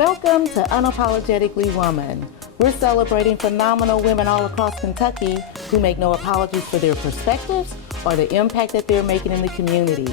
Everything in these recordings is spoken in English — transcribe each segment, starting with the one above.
Welcome to Unapologetically Woman. We're celebrating phenomenal women all across Kentucky who make no apologies for their perspectives or the impact that they're making in the community.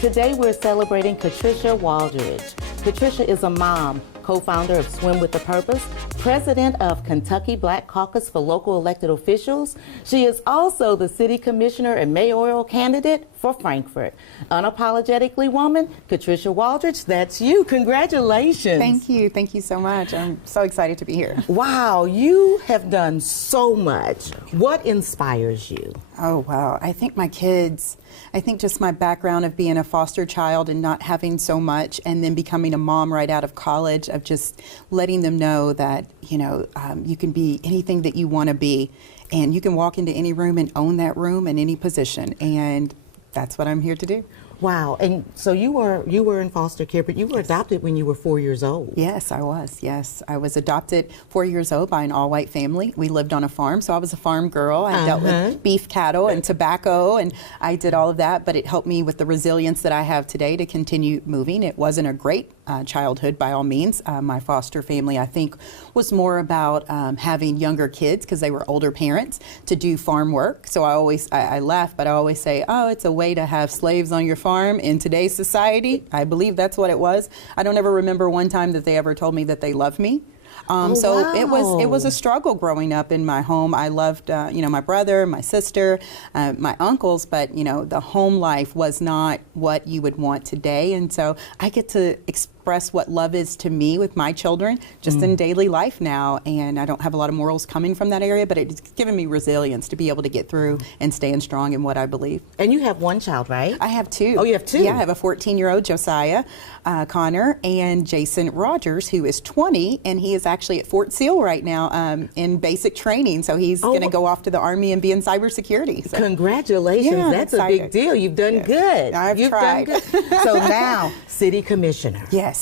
Today we're celebrating Katrisha Waldridge. Katrisha is a mom, co-founder of Swim with a Purpose, president of Kentucky Black Caucus for Local Elected Officials. She is also the city commissioner and mayoral candidate for Frankfort. Unapologetically Woman, Katrisha Waldridge, that's you. Congratulations. Thank you. Thank you so much. I'm so excited to be here. Wow, you have done so much. What inspires you? Oh, wow. I think my kids, I think just my background of being a foster child and not having so much, and then becoming a mom right out of college, of just letting them know that, you can be anything that you want to be, and you can walk into any room and own that room in any position. And that's what I'm here to do. Wow. And so you were in foster care, but you were adopted when you were 4 years old. Yes, I was. Yes, I was adopted 4 years old by an all-white family. We lived on a farm, so I was a farm girl. I dealt with beef cattle and tobacco, and I did all of that, but it helped me with the resilience that I have today to continue moving. It wasn't a great childhood by all means. My foster family, I think, was more about having younger kids because they were older parents to do farm work. So I laugh, but I always say, oh, it's a way to have slaves on your farm in today's society. I believe that's what it was. I don't ever remember one time that they ever told me that they loved me. Wow. It was a struggle growing up in my home. I loved, my brother, my sister, my uncles, but, the home life was not what you would want today. And so I get to express what love is to me with my children just in daily life now. And I don't have a lot of morals coming from that area, but it's given me resilience to be able to get through and stand strong in what I believe. And you have one child, right? I have two. Oh, you have two? Yeah, I have a 14-year-old Josiah Connor and Jason Rogers, who is 20, and he is actually at Fort Sill right now in basic training. So he's going to go off to the Army and be in cybersecurity. So. Congratulations. Yeah, that's a big deal. You've done good. You've tried. Done good. So now, city commissioner. Yes.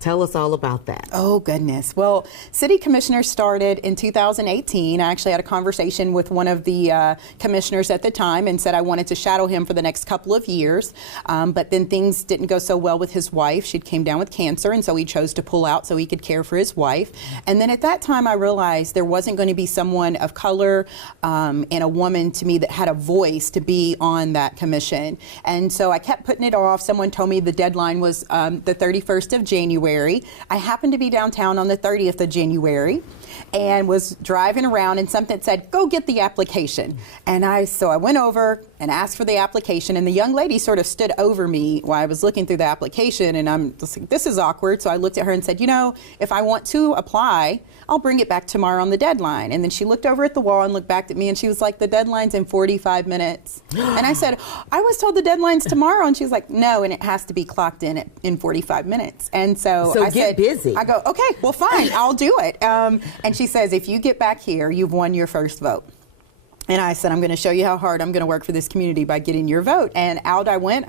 Tell us all about that. Oh, goodness. Well, City Commissioner started in 2018. I actually had a conversation with one of the commissioners at the time and said I wanted to shadow him for the next couple of years. But then things didn't go so well with his wife. She came down with cancer, and so he chose to pull out so he could care for his wife. And then at that time, I realized there wasn't going to be someone of color and a woman to me that had a voice to be on that commission. And so I kept putting it off. Someone told me the deadline was the 31st of January. I happened to be downtown on the 30th of January and was driving around, and something said, go get the application. And so I went over and asked for the application, and the young lady sort of stood over me while I was looking through the application, and I'm just like, this is awkward. So I looked at her and said, if I want to apply, I'll bring it back tomorrow on the deadline. And then she looked over at the wall and looked back at me, and she was like, the deadline's in 45 minutes. And I said, I was told the deadline's tomorrow. And she was like, no, and it has to be clocked in 45 minutes. And so I said, busy. I go, okay, well, fine, I'll do it. And she says, if you get back here, you've won your first vote. And I said, I'm going to show you how hard I'm going to work for this community by getting your vote. And out I went.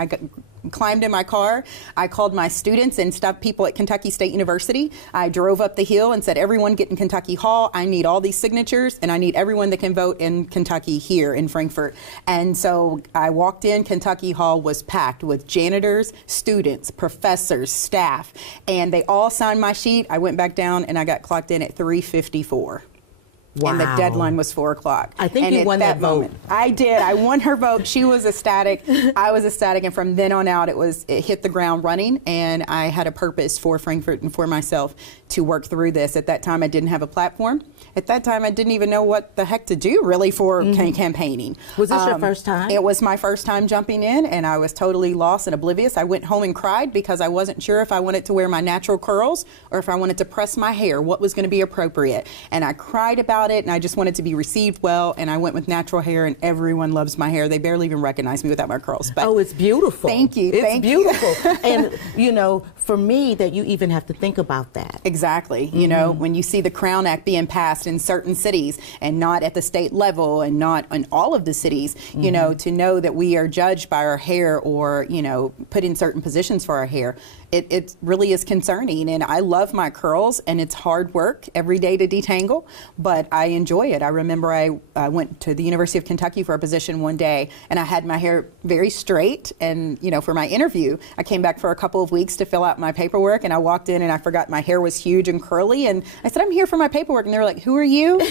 Climbed in my car. I called my students and stuff, people at Kentucky State University. I drove up the hill and said, everyone get in Kentucky Hall. I need all these signatures, and I need everyone that can vote in Kentucky here in Frankfort. And so I walked in. Kentucky Hall was packed with janitors, students, professors, staff, and they all signed my sheet. I went back down and I got clocked in at 3:54. Wow. And the deadline was 4 o'clock. I think you won that vote. I did. I won her vote. She was ecstatic. I was ecstatic. And from then on out, it hit the ground running. And I had a purpose for Frankfort and for myself to work through this. At that time, I didn't have a platform. At that time, I didn't even know what the heck to do, really, for campaigning. Was this your first time? It was my first time jumping in, and I was totally lost and oblivious. I went home and cried because I wasn't sure if I wanted to wear my natural curls or if I wanted to press my hair, what was going to be appropriate. And I cried about it, and I just wanted to be received well, and I went with natural hair, and everyone loves my hair. They barely even recognize me without my curls. But oh, it's beautiful. Thank you. It's beautiful. And, for me, that you even have to think about that. Exactly. When you see the Crown Act being passed in certain cities and not at the state level and not in all of the cities, to know that we are judged by our hair or, put in certain positions for our hair, it really is concerning. And I love my curls, and it's hard work every day to detangle, but I enjoy it. I remember I went to the University of Kentucky for a position one day, and I had my hair very straight. And, you know, for my interview, I came back for a couple of weeks to fill out my paperwork, and I walked in and I forgot my hair was huge and curly. And I said, I'm here for my paperwork. And they were like, who are you?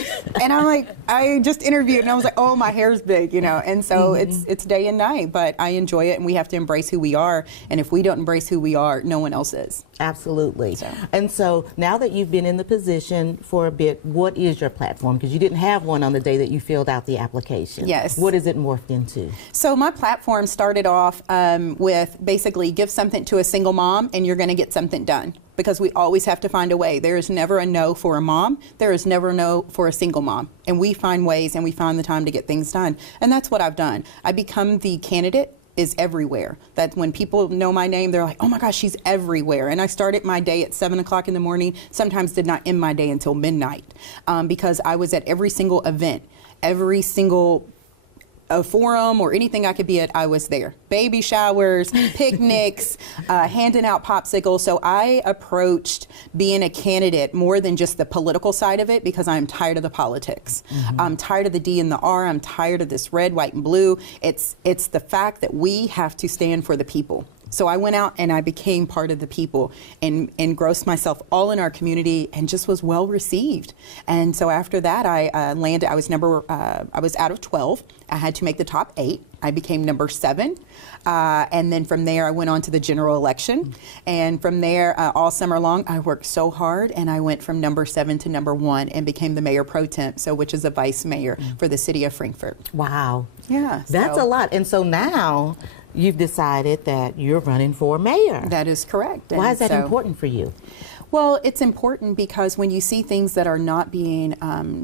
And I'm like, I just interviewed. And I was like, oh, my hair's big, you know. And so it's day and night, but I enjoy it, and we have to embrace who we are. And if we don't embrace who we are, no one else is. Absolutely. And so now that you've been in the position for a bit, what is your platform? Because you didn't have one on the day that you filled out the application. Yes. What is it morphed into? So my platform started off with basically give something to a single mom and you're going to get something done. Because we always have to find a way. There is never a no for a mom. There is never a no for a single mom. And we find ways and we find the time to get things done. And that's what I've done. I become the candidate is everywhere. That when people know my name, they're like, oh my gosh, she's everywhere. And I started my day at 7 o'clock in the morning, sometimes did not end my day until midnight, because I was at every single event, every single forum or anything I could be at, I was there. Baby showers, picnics, handing out popsicles. So I approached being a candidate more than just the political side of it, because I'm tired of the politics. I'm tired of the D and the R. I'm tired of this red, white, and blue. It's the fact that we have to stand for the people. So I went out and I became part of the people and engrossed myself all in our community and just was well received. And so after that, I landed. I was out of 12. I had to make the top 8. I became number 7. And then from there, I went on to the general election. And from there, all summer long, I worked so hard, and I went from number 7 to number 1 and became the mayor pro temp, so which is a vice mayor for the city of Frankfort. Wow. Yeah. That's a lot. And so now you've decided that you're running for mayor. That is correct. Why is that important for you? Well, it's important because when you see things that are not being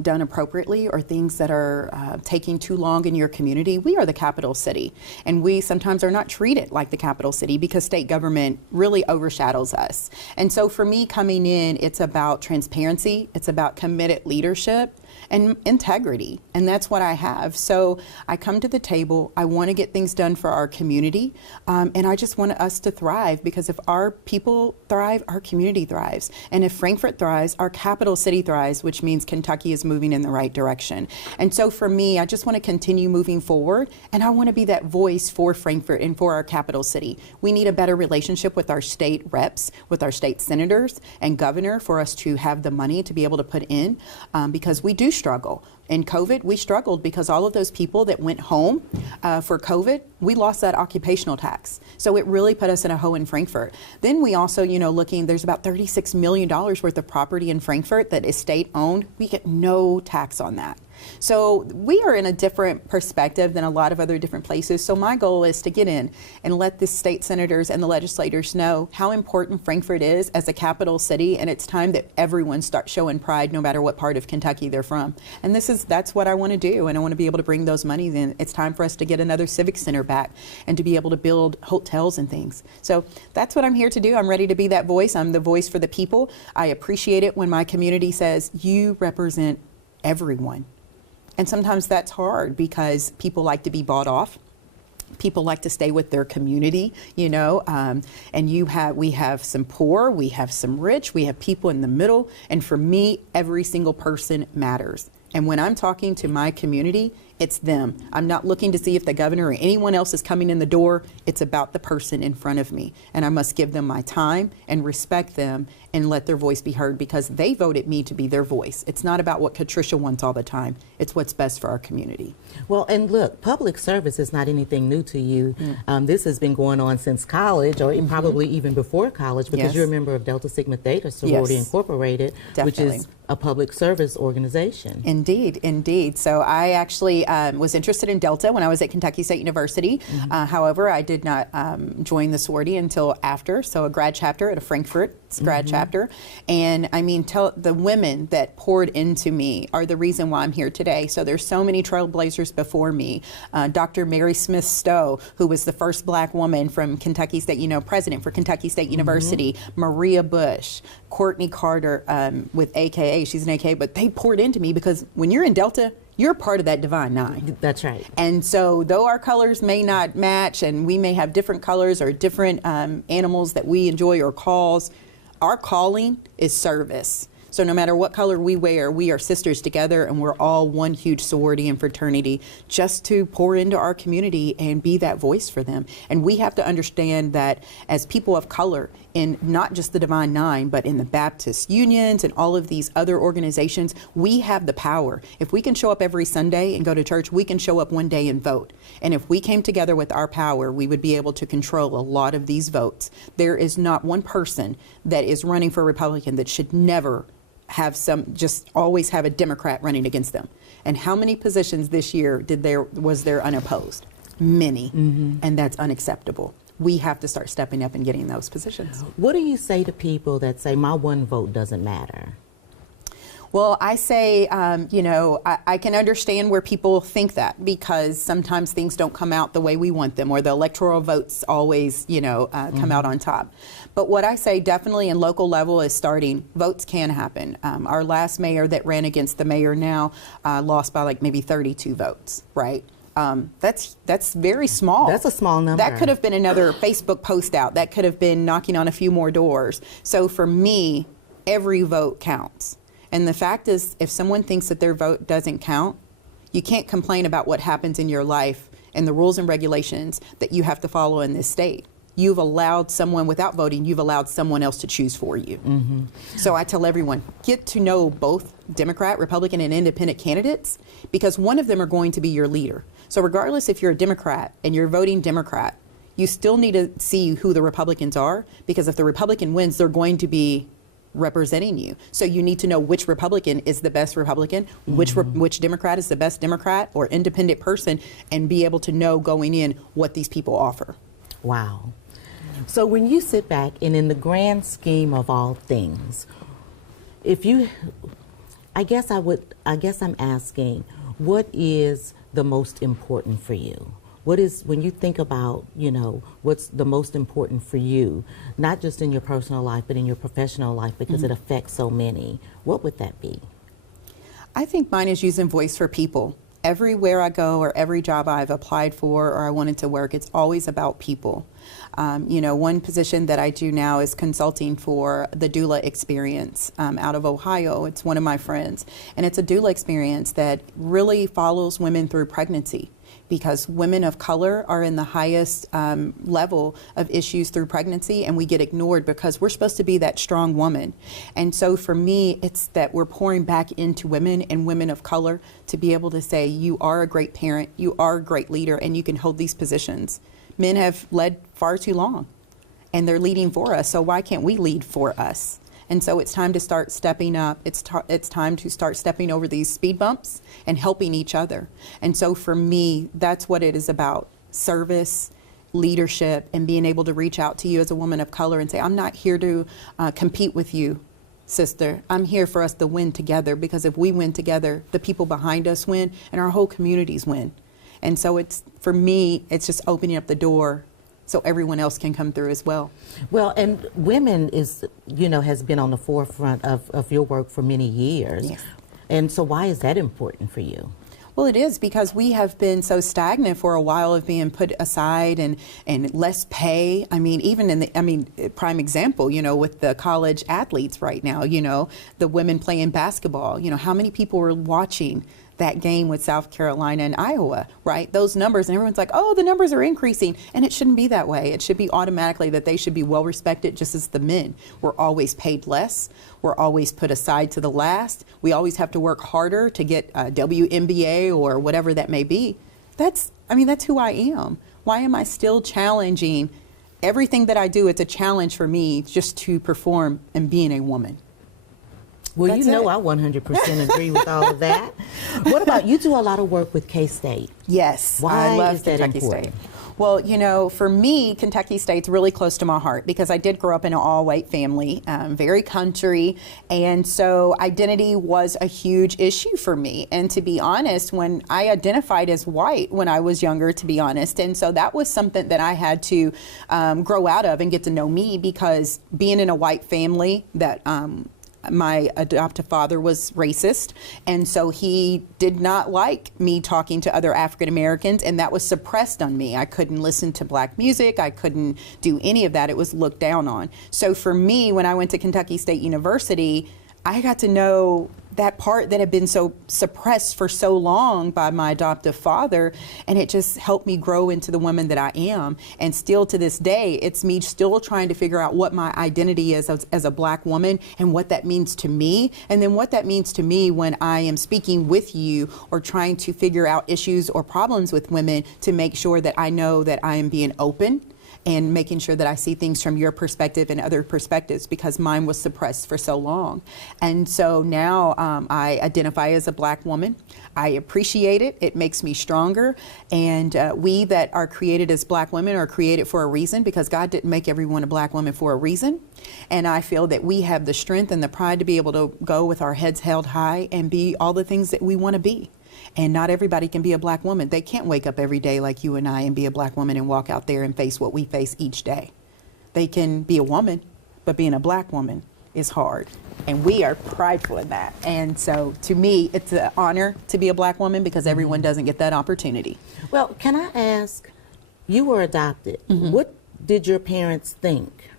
done appropriately or things that are taking too long in your community, we are the capital city. And we sometimes are not treated like the capital city because state government really overshadows us. And so for me coming in, it's about transparency, it's about committed leadership and integrity. And that's what I have. So I come to the table, I want to get things done for our community, and I just want us to thrive, because if our people thrive, our community thrives. And if Frankfort thrives, our capital city thrives, which means Kentucky is moving in the right direction. And so for me, I just want to continue moving forward, and I want to be that voice for Frankfort and for our capital city. We need a better relationship with our state reps, with our state senators and governor, for us to have the money to be able to put in, because we do struggle. In COVID, we struggled because all of those people that went home for COVID, we lost that occupational tax. So it really put us in a hole in Frankfort. Then we also, there's about $36 million worth of property in Frankfort that is state owned. We get no tax on that. So we are in a different perspective than a lot of other different places. So my goal is to get in and let the state senators and the legislators know how important Frankfort is as a capital city, and it's time that everyone starts showing pride no matter what part of Kentucky they're from. And that's what I want to do, and I want to be able to bring those monies in. It's time for us to get another civic center back and to be able to build hotels and things. So that's what I'm here to do. I'm ready to be that voice. I'm the voice for the people. I appreciate it when my community says, you represent everyone. And sometimes that's hard because people like to be bought off. People like to stay with their community, and we have some poor, we have some rich, we have people in the middle. And for me, every single person matters. And when I'm talking to my community, it's them. I'm not looking to see if the governor or anyone else is coming in the door. It's about the person in front of me. And I must give them my time and respect them and let their voice be heard, because they voted me to be their voice. It's not about what Katrisha wants all the time. It's what's best for our community. Well, and look, public service is not anything new to you. This has been going on since college, or probably even before college, because you're a member of Delta Sigma Theta Sorority Incorporated, which is a public service organization. Indeed, indeed. So I actually was interested in Delta when I was at Kentucky State University. However, I did not join the sorority until after, so a grad chapter at a Frankfort grad chapter. And I mean, the women that poured into me are the reason why I'm here today. So there's so many trailblazers before me. Dr. Mary Smith Stowe, who was the first black woman from Kentucky State, president for Kentucky State University, Maria Bush, Courtney Carter with AKA, she's an AKA, but they poured into me because when you're in Delta, you're part of that Divine Nine. That's right. And so though our colors may not match and we may have different colors or different animals that we enjoy or calls, our calling is service. So no matter what color we wear, we are sisters together, and we're all one huge sorority and fraternity just to pour into our community and be that voice for them. And we have to understand that as people of color, in not just the Divine Nine, but in the Baptist unions and all of these other organizations, we have the power. If we can show up every Sunday and go to church, we can show up one day and vote. And if we came together with our power, we would be able to control a lot of these votes. There is not one person that is running for Republican that should never have just always have a Democrat running against them. And how many positions this year was there unopposed? Many. And that's unacceptable. We have to start stepping up and getting those positions. What do you say to people that say my one vote doesn't matter? Well, I say, I can understand where people think that, because sometimes things don't come out the way we want them, or the electoral votes always, come out on top. But what I say definitely in local level is starting. Votes can happen. Our last mayor that ran against the mayor now lost by like maybe 32 votes, right? That's very small. That's a small number. That could have been another Facebook post out. That could have been knocking on a few more doors. So for me, every vote counts. And the fact is, if someone thinks that their vote doesn't count, you can't complain about what happens in your life and the rules and regulations that you have to follow in this state. You've allowed someone, without voting, you've allowed someone else to choose for you. So I tell everyone, get to know both Democrat, Republican, and independent candidates, because one of them are going to be your leader. So regardless if you're a Democrat and you're voting Democrat, you still need to see who the Republicans are, because if the Republican wins, they're going to be representing you. So you need to know which Republican is the best Republican, which Democrat is the best Democrat or independent person, and be able to know going in what these people offer. Wow. So when you sit back and in the grand scheme of all things, I guess I'm asking, what is the most important for you? What is, when you think about, what's the most important for you, not just in your personal life, but in your professional life, because it affects so many, what would that be? I think mine is using voice for people. Everywhere I go, or every job I've applied for or I wanted to work, it's always about people. One position that I do now is consulting for the doula experience out of Ohio. It's one of my friends, and it's a doula experience that really follows women through pregnancy, because women of color are in the highest level of issues through pregnancy, and we get ignored because we're supposed to be that strong woman. And so for me, it's that we're pouring back into women and women of color to be able to say, you are a great parent, you are a great leader, and you can hold these positions. Men have led far too long, and they're leading for us, so why can't we lead for us? And so it's time to start stepping up. It's time to start stepping over these speed bumps and helping each other. And so for me, that's what it is about: service, leadership, and being able to reach out to you as a woman of color and say, I'm not here to compete with you, sister. I'm here for us to win together, because if we win together, the people behind us win and our whole communities win. And so for me, it's just opening up the door so everyone else can come through as well. Well, and women has been on the forefront of your work for many years. Yes. And so why is that important for you? Well, it is because we have been so stagnant for a while of being put aside and less pay. I mean, even prime example, with the college athletes right now, the women playing basketball, how many people are watching that game with South Carolina and Iowa, right? Those numbers, and everyone's like, oh, the numbers are increasing. And it shouldn't be that way. It should be automatically that they should be well respected, just as the men. We're always paid less. We're always put aside to the last. We always have to work harder to get a WNBA or whatever that may be. That's who I am. Why am I still challenging everything that I do? It's a challenge for me just to perform and being a woman. Well, That's I it. 100% agree with all of that. What about, you do a lot of work with K-State. Yes, Why I love is that Kentucky important? State. Well, for me, Kentucky State's really close to my heart because I did grow up in an all-white family, very country, and so identity was a huge issue for me. And to be honest, when I identified as white when I was younger, to be honest, and so that was something that I had to grow out of and get to know me, because being in a white family that my adoptive father was racist, and so he did not like me talking to other African Americans, and that was suppressed on me. I couldn't listen to black music. I couldn't do any of that. It was looked down on. So for me, when I went to Kentucky State University, I got to know that part that had been so suppressed for so long by my adoptive father, and it just helped me grow into the woman that I am. And still to this day, it's me still trying to figure out what my identity is as a Black woman and what that means to me, and then what that means to me when I am speaking with you or trying to figure out issues or problems with women, to make sure that I know that I am being open and making sure that I see things from your perspective and other perspectives, because mine was suppressed for so long. And so now I identify as a Black woman. I appreciate it. It makes me stronger. And we that are created as Black women are created for a reason, because God didn't make everyone a Black woman for a reason. And I feel that we have the strength and the pride to be able to go with our heads held high and be all the things that we want to be. And not everybody can be a Black woman. They can't wake up every day like you and I and be a Black woman and walk out there and face what we face each day. They can be a woman, but being a Black woman is hard. And we are prideful in that. And so to me, it's an honor to be a Black woman, because everyone doesn't get that opportunity. Well, can I ask, you were adopted. What did your parents think?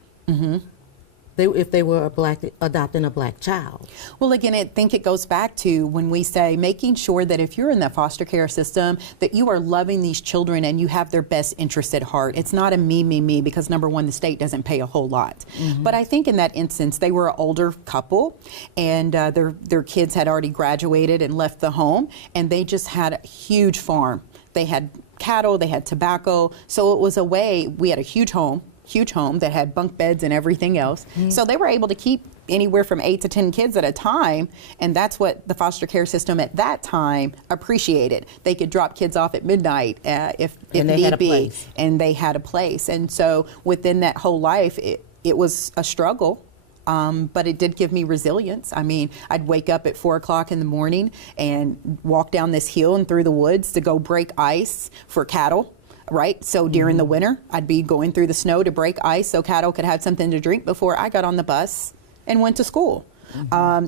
If they were adopting a Black child? Well, again, I think it goes back to when we say making sure that if you're in the foster care system, that you are loving these children and you have their best interest at heart. It's not a me, because number one, the state doesn't pay a whole lot. But I think in that instance, they were an older couple, and their kids had already graduated and left the home, and they just had a huge farm. They had cattle, they had tobacco. So it was a way, we had a huge home that had bunk beds and everything else. So they were able to keep anywhere from 8 to 10 kids at a time, and that's what the foster care system at that time appreciated. They could drop kids off at midnight if need be, and they had a place. And so within that whole life, it was a struggle. But it did give me resilience. I mean, I'd wake up at 4 o'clock in the morning and walk down this hill and through the woods to go break ice for cattle. Right? So during the winter, I'd be going through the snow to break ice so cattle could have something to drink before I got on the bus and went to school.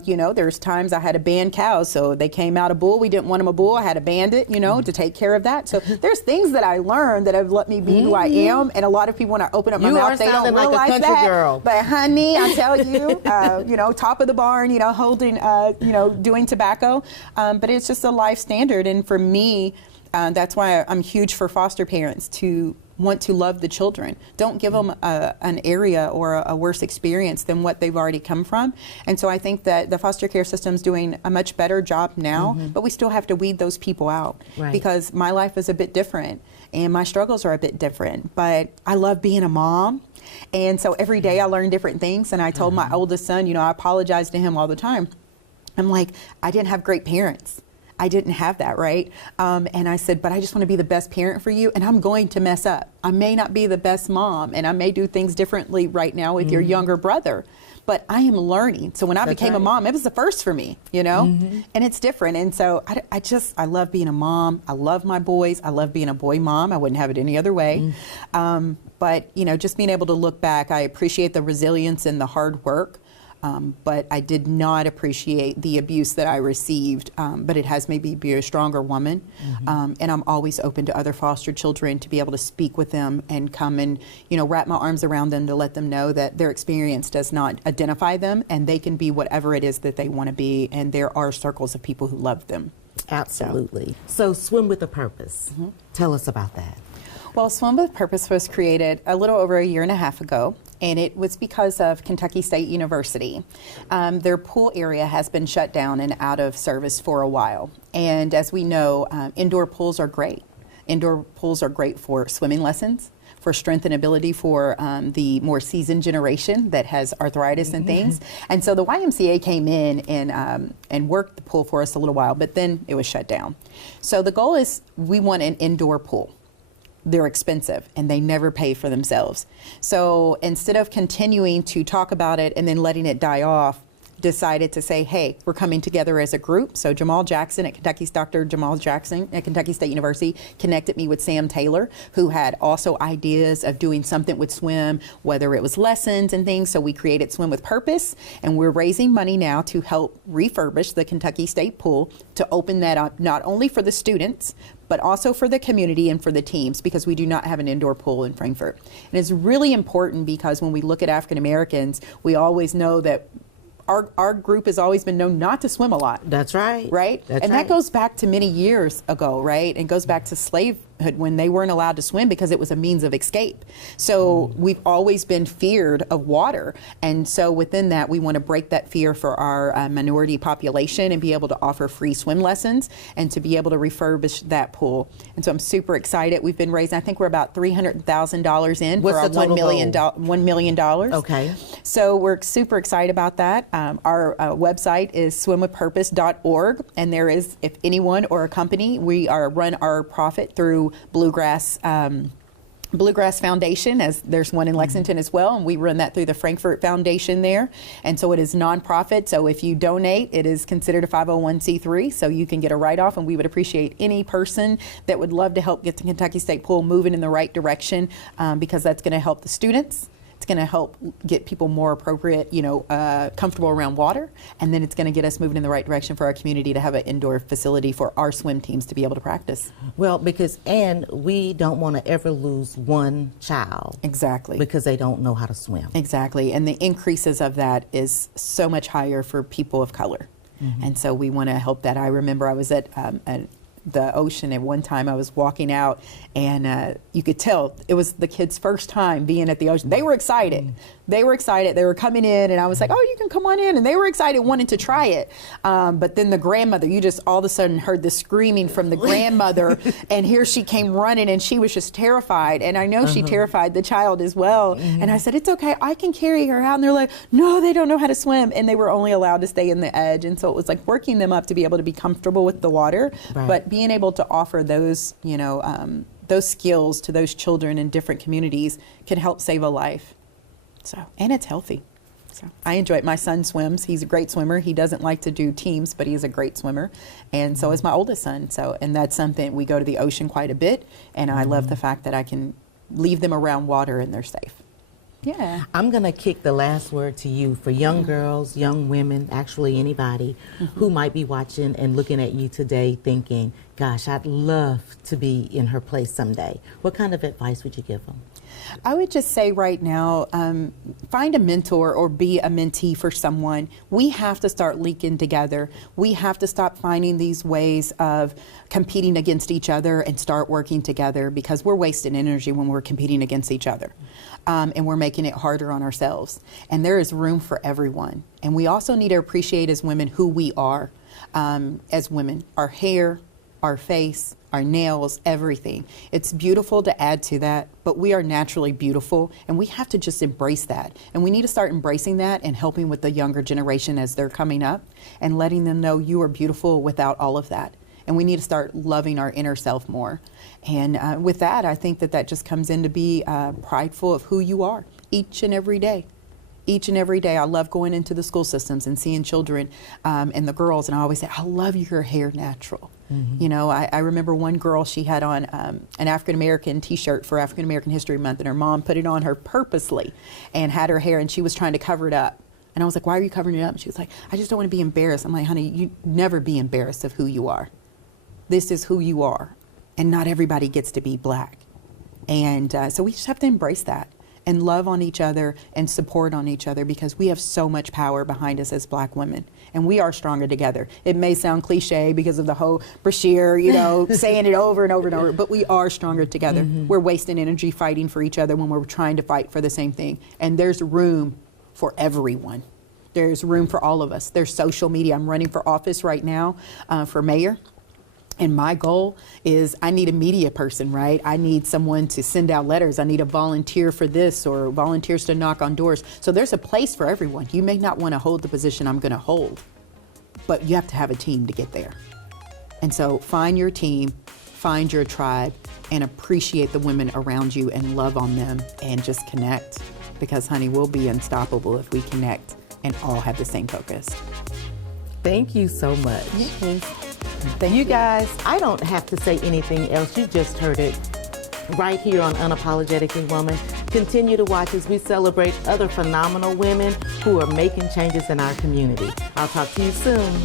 You know, there's times I had to band cows, so they came out a bull. We didn't want them a bull. I had to band it, you know, to take care of that. So there's things that I learned that have let me be who I am. And a lot of people, when I open up my mouth, they don't realize like a country that. Girl. But honey, I tell you, you know, top of the barn, you know, holding, you know, doing tobacco. But it's just a life standard. And for me, that's why I'm huge for foster parents to want to love the children. Don't give them an area or a worse experience than what they've already come from. And so I think that the foster care system is doing a much better job now, but we still have to weed those people out, because my life is a bit different and my struggles are a bit different. But I love being a mom. And so every day I learn different things. And I told my oldest son, you know, I apologize to him all the time. I'm like, I didn't have great parents. I didn't have that, right? And I said, but I just want to be the best parent for you, and I'm going to mess up. I may not be the best mom, and I may do things differently right now with your younger brother, but I am learning. So when I became a mom, it was the first for me, you know, and it's different. And so I love being a mom. I love my boys. I love being a boy mom. I wouldn't have it any other way. But, you know, just being able to look back, I appreciate the resilience and the hard work. But I did not appreciate the abuse that I received, but it has made me be a stronger woman. And I'm always open to other foster children to be able to speak with them and come and, you know, wrap my arms around them to let them know that their experience does not identify them, and they can be whatever it is that they want to be. And there are circles of people who love them. Absolutely. So Swim with a Purpose. Tell us about that. Well, Swim with Purpose was created a little over a year and a half ago, and it was because of Kentucky State University. Their pool area has been shut down and out of service for a while. And as we know, indoor pools are great. Indoor pools are great for swimming lessons, for strength and ability for the more seasoned generation that has arthritis and things. And so the YMCA came in and worked the pool for us a little while, but then it was shut down. So the goal is we want an indoor pool. They're expensive and they never pay for themselves. So instead of continuing to talk about it and then letting it die off, decided to say, hey, we're coming together as a group. So Jamal Jackson at Dr. Jamal Jackson at Kentucky State University connected me with Sam Taylor, who had also ideas of doing something with swim, whether it was lessons and things. So we created Swim with Purpose, and we're raising money now to help refurbish the Kentucky State pool to open that up not only for the students, but also for the community and for the teams, because we do not have an indoor pool in Frankfort. And it's really important because when we look at African Americans, we always know that our group has always been known not to swim a lot. That's right. Right? That's and right. that goes back to many years ago, right? It goes back to slavehood when they weren't allowed to swim because it was a means of escape. So we've always been feared of water. And so within that, we want to break that fear for our minority population and be able to offer free swim lessons and to be able to refurbish that pool. And so I'm super excited. We've been raising, I think we're about $300,000 in What's for our the total $1 million. Okay. So we're super excited about that. Our website is swimwithpurpose.org, and there is, if anyone or a company, we run our profit through Bluegrass Foundation, as there's one in Lexington as well, and we run that through the Frankfort Foundation there. And so it is nonprofit, so if you donate, it is considered a 501c3, so you can get a write-off, and we would appreciate any person that would love to help get the Kentucky State Pool moving in the right direction, because that's going to help the students. It's going to help get people more appropriate, comfortable around water, and then it's going to get us moving in the right direction for our community to have an indoor facility for our swim teams to be able to practice. Well, and we don't want to ever lose one child. Exactly. Because they don't know how to swim. Exactly, and the increases of that is so much higher for people of color. And so we want to help that. I remember I was at the ocean at one time. I was walking out, and you could tell it was the kids' first time being at the ocean. They were excited. They were excited. They were coming in, and I was like, oh, you can come on in. And they were excited, wanting to try it. But then the grandmother, you just all of a sudden heard the screaming from the grandmother, and here she came running, and she was just terrified. And I know she terrified the child as well. And I said, it's okay, I can carry her out. And they're like, no, they don't know how to swim. And they were only allowed to stay in the edge. And so it was like working them up to be able to be comfortable with the water, but being able to offer those, those skills to those children in different communities can help save a life. So, and it's healthy. So I enjoy it. My son swims. He's a great swimmer. He doesn't like to do teams, but he's a great swimmer. And so is my oldest son. So, and that's something, we go to the ocean quite a bit. And I love the fact that I can leave them around water and they're safe. Yeah. I'm going to kick the last word to you for young girls, young women, actually anybody who might be watching and looking at you today thinking, gosh, I'd love to be in her place someday. What kind of advice would you give them? I would just say right now, find a mentor or be a mentee for someone. We have to start linking together. We have to stop finding these ways of competing against each other and start working together, because we're wasting energy when we're competing against each other. And we're making it harder on ourselves. And there is room for everyone. And we also need to appreciate as women who we are as women. Our hair, our face, our nails, everything. It's beautiful to add to that, but we are naturally beautiful, and we have to just embrace that. And we need to start embracing that and helping with the younger generation as they're coming up and letting them know you are beautiful without all of that. And we need to start loving our inner self more. And with that, I think that just comes in to be prideful of who you are each and every day. Each and every day. I love going into the school systems and seeing children and the girls, and I always say, I love your hair natural. I remember one girl, she had on an African-American t-shirt for African-American History Month, and her mom put it on her purposely and had her hair, and she was trying to cover it up. And I was like, why are you covering it up? And she was like, I just don't want to be embarrassed. I'm like, honey, you never be embarrassed of who you are. This is who you are, and not everybody gets to be black. And so we just have to embrace that and love on each other and support on each other, because we have so much power behind us as black women, and we are stronger together. It may sound cliche because of the whole Bashir, saying it over and over and over, but we are stronger together. We're wasting energy fighting for each other when we're trying to fight for the same thing. And there's room for everyone. There's room for all of us. There's social media. I'm running for office right now for mayor. And my goal is I need a media person, right? I need someone to send out letters. I need a volunteer for this, or volunteers to knock on doors. So there's a place for everyone. You may not want to hold the position I'm going to hold, but you have to have a team to get there. And so find your team, find your tribe, and appreciate the women around you and love on them and just connect. Because, honey, we'll be unstoppable if we connect and all have the same focus. Thank you so much. Yes. Thank you guys. I don't have to say anything else. You just heard it right here on Unapologetically Woman. Continue to watch as we celebrate other phenomenal women who are making changes in our community. I'll talk to you soon.